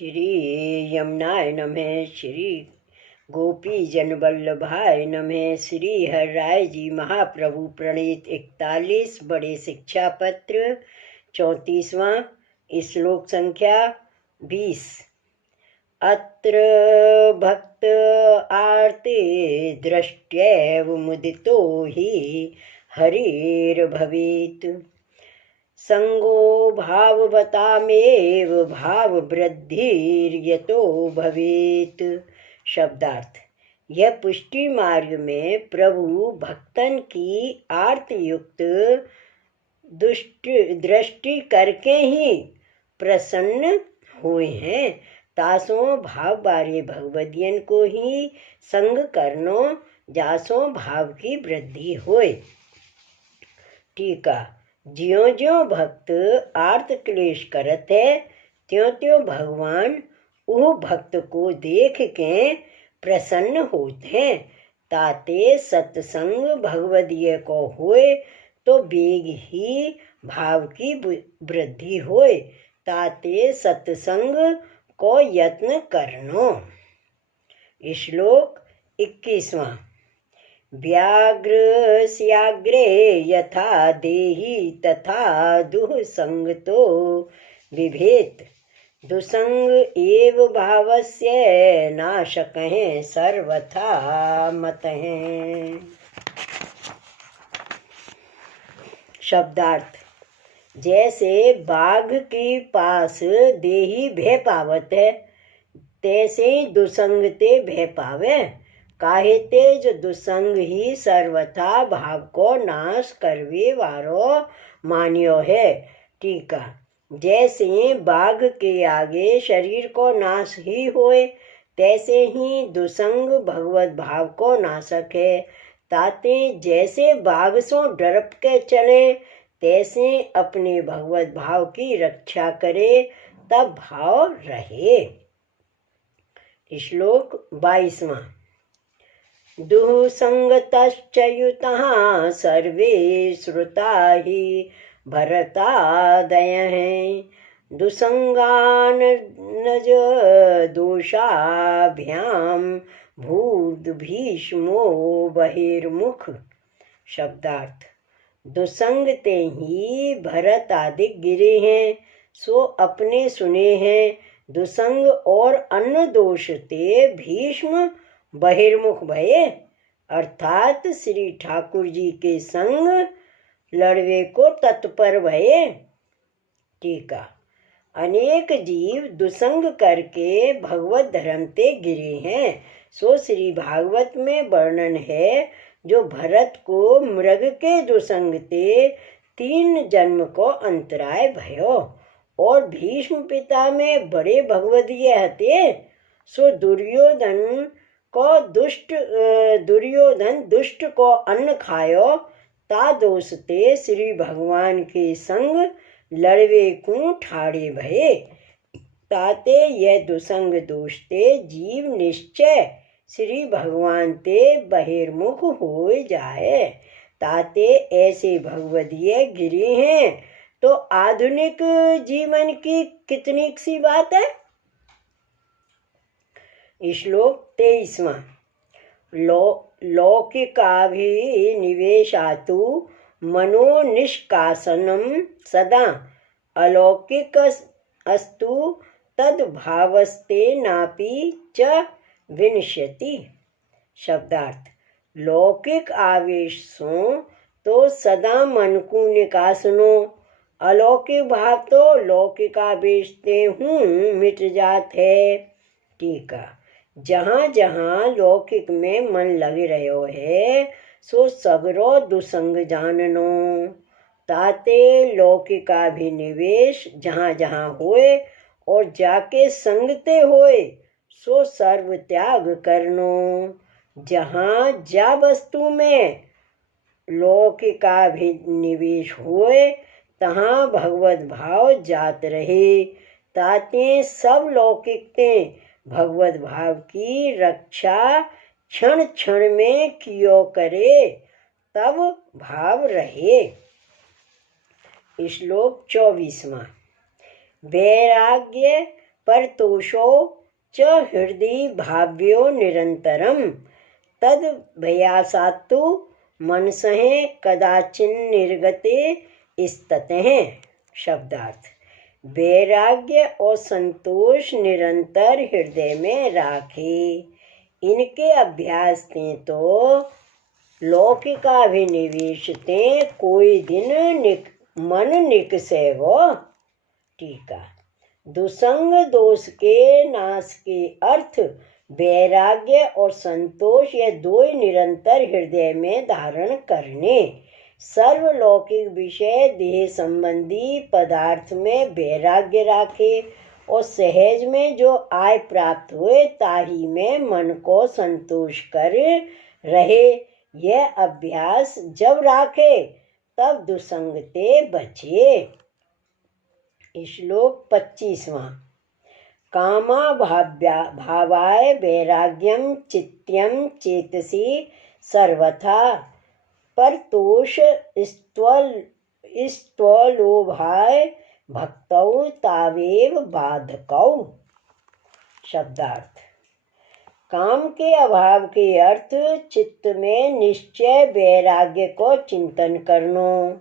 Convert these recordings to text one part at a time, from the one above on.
श्री यमुनाय नमः। श्री गोपी जन वल्लभाय नमः। श्री हर राय जी महाप्रभु प्रणीत 41 बड़े शिक्षा पत्र 34वां श्लोक संख्या 20। अत्र भक्त आर्ते दृष्ट्यैव मुदितो हि हरिर्भवेत् संगो भाववतामेव भाववृद्धिर्यतो भवेत्। शब्दार्थ। यह पुष्टि मार्ग में प्रभु भक्तन की आर्तयुक्त दृष्टि करके ही प्रसन्न हुए हैं। तासों भाव बारे भगवदियन को ही संग करनो जासों भाव की वृद्धि होए। टीका। ज्यों ज्यों भक्त आर्त क्लेश करत है त्यों त्यों भगवान उह भक्त को देख के प्रसन्न होते हैं। ताते सत्संग भगवदीय को होए तो बेग ही भाव की वृद्धि होए। ताते सत्संग को यत्न करनो। श्लोक 21वां। व्याघ्रस्याग्रे यथा देहि तथा दुःसंगतो बिभेत्। दुसंग एव भावस्य नाशकः सर्वथा मतः। शब्दार्थ। जैसे बाघ के पास देही भय पावत है तैसे दुसंग ते भय पावे। काहे तेज दुसंग ही सर्वथा भाव को नाश करवे वारो मान्यो है। टीका। जैसे बाघ के आगे शरीर को नाश ही होए तैसे ही दुसंग भगवत भाव को नाशक है। ताते जैसे बाघ सो डरप के चले तैसे अपने भगवत भाव की रक्षा करे तब भाव रहे। श्लोक 22वां। दुःसंगतश्च युतः सर्वे श्रुता हि भरतादयः। दुसंगानज दोषाभ्याम भूत भीष्मो बहिर्मुख। शब्दार्थ। दुसंग ते ही भरत आदि गिरे हैं सो अपने सुने हैं। दुसंग और अन्य दोष ते भीष्म बहिर्मुख भये अर्थात श्री ठाकुर जी के संग लड़वे को तत्पर भये। टीका। अनेक जीव दुसंग करके भगवत धर्म ते गिरे हैं सो श्री भागवत में वर्णन है जो भरत को मृग के दुसंग ते 3 जन्म को अंतराय भयो और भीष्म पिता में बड़े भगवदीय हते सो दुर्योधन दुष्ट को अन्न खायो ता दोष ते श्री भगवान के संग लड़वे को ठाड़े भये। ताते यह दुसंग दोष ते जीव निश्चय श्री भगवान ते बहिर्मुख हो जाए। ताते ऐसे भगवदीय गिरे हैं तो आधुनिक जीवन की कितनी सी बात है। श्लोक 23वां। लौकिकाभिनिवेशातु मनो निष्कासनम सदा अलौकिक अस्तु तद्भावस्ते नापि च विनश्यति। शब्दार्थ। लौकिक आवेशों तो सदा मन को निकासनो अलौकिक भाव तो लौकिक आवेशते हूँ मिट जात है। टीका। जहाँ जहाँ लौकिक में मन लग रहो है सो सगरो दुसंग जाननो। ताते लौकिकाभिनिवेश जहाँ जहाँ होए और जाके संगते होए सो सर्व त्याग करनो। जहाँ जा वस्तु में लौकिकाभिनिवेश होए तहाँ भगवत भाव जात रहे। ताते सब लौकिकते भगवत भाव की रक्षा क्षण क्षण में कियो करे तब भाव रहे। श्लोक 24वां। वैराग्य परतोषो च हृदि भाव्यो निरंतरम तद भयासात्तु मनसः कदाचिन्निर्गते स्ततः। शब्दार्थ। वैराग्य और संतोष निरंतर हृदय में राखे, इनके अभ्यास ते तो लौकिकाभिनिवेश ते कोई दिन मन निकसे वो। टीका। दुसंग दोष के नाश के अर्थ वैराग्य और संतोष, ये दो ही निरंतर हृदय में धारण करने। सर्वलौकिक विषय देह संबंधी पदार्थ में वैराग्य राखे और सहज में जो आय प्राप्त हुए ताही में मन को संतोष कर रहे। यह अभ्यास जब राखे तब दुसंगते बचे। श्लोक 25वां। कामा भावाय वैराग्यम चित्यम चेतसी सर्वथा परतोष स्त्वलोभाय भक्तौ तावेव बाधकौ। शब्दार्थ। काम के अभाव के अर्थ चित्त में निश्चय वैराग्य को चिंतन करनो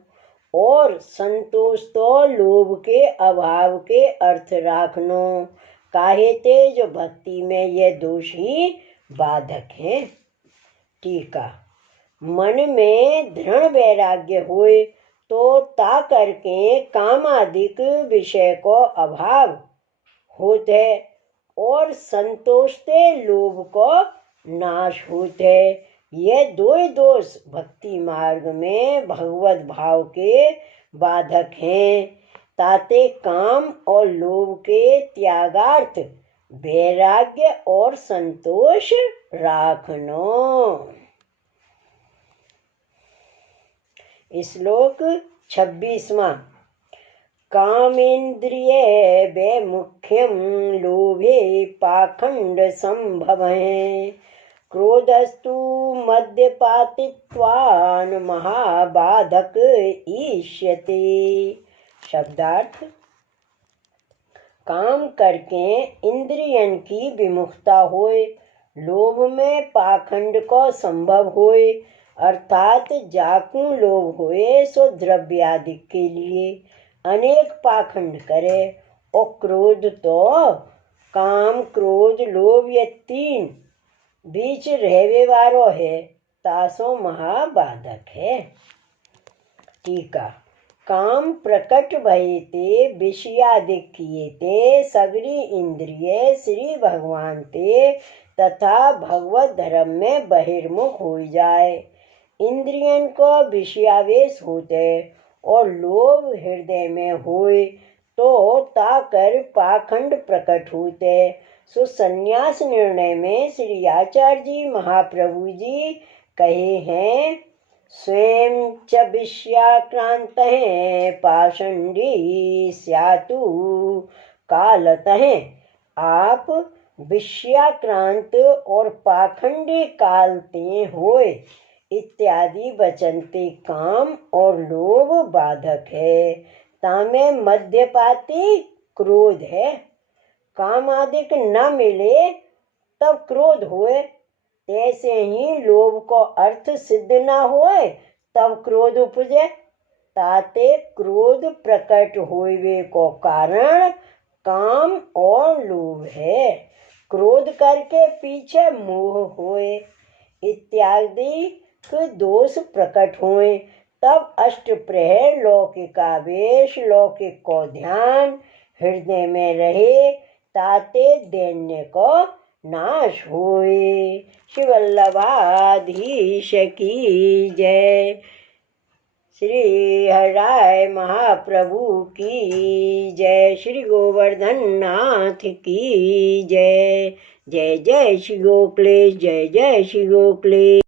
और संतोष तो लोभ के अभाव के अर्थ राखनो। काहे ते जो भक्ति में ये दोष ही बाधक हैं। टीका। मन में दृढ़ वैराग्य होए तो ता करके कामादिक विषय को अभाव होत है और संतोष ते लोभ को नाश होत है। ये दो ही दोष भक्ति मार्ग में भगवत भाव के बाधक हैं। ताते काम और लोभ के त्यागार्थ वैराग्य और संतोष राखनो। श्लोक 26वां। कामेन्द्रिय वैमुख्यम लोभे पाखंड संभवः क्रोधस्तु मद्यपातित्वान् महाबाधक ईष्यते। शब्दार्थ। काम करके इंद्रियन की विमुखता होए, लोभ में पाखंड को संभव होए, अर्थात जाकू लोभ होए सो द्रव्यादि के लिए अनेक पाखंड करे। और क्रोध तो काम क्रोध लोभ ये तीन बीच रहवे वारो है, तासो महाबाधक है। टीका। काम प्रकट भये ते विषयादिक किए ते सगरी इंद्रिय श्री भगवान ते तथा भगवत धर्म में बहिर्मुख हो जाए। इंद्रियन को विषयावेश होते और लोभ हृदय में होए तो ताकर पाखंड प्रकट होते। सो संन्यास निर्णय में श्री आचार्य जी महाप्रभु जी कहे हैं, स्वयं च विषयाक्रांतः पाषंडी स्यातु कालतः। आप विषयाक्रांत और पाखंडी कालते होए इत्यादि वचनते काम और लोभ बाधक है। तामे मध्यपाती क्रोध है। काम आदिक न मिले तब क्रोध होए, ऐसे ही लोभ को अर्थ सिद्ध न होए तब क्रोध उपजे। ताते क्रोध प्रकट होवे को कारण काम और लोभ है। क्रोध करके पीछे मोह होए इत्यादि दोष प्रकट हुए तब अष्ट प्रहर लौकिकावेश लौकिक को ध्यान हृदय में रहे, ताते दैन्य को नाश होए। श्री वल्लभाधीश की जय। श्री हराय महाप्रभु की जय। श्री गोवर्धन नाथ की जय। जय जय श्री गोखले, जय जय श्री गोखले।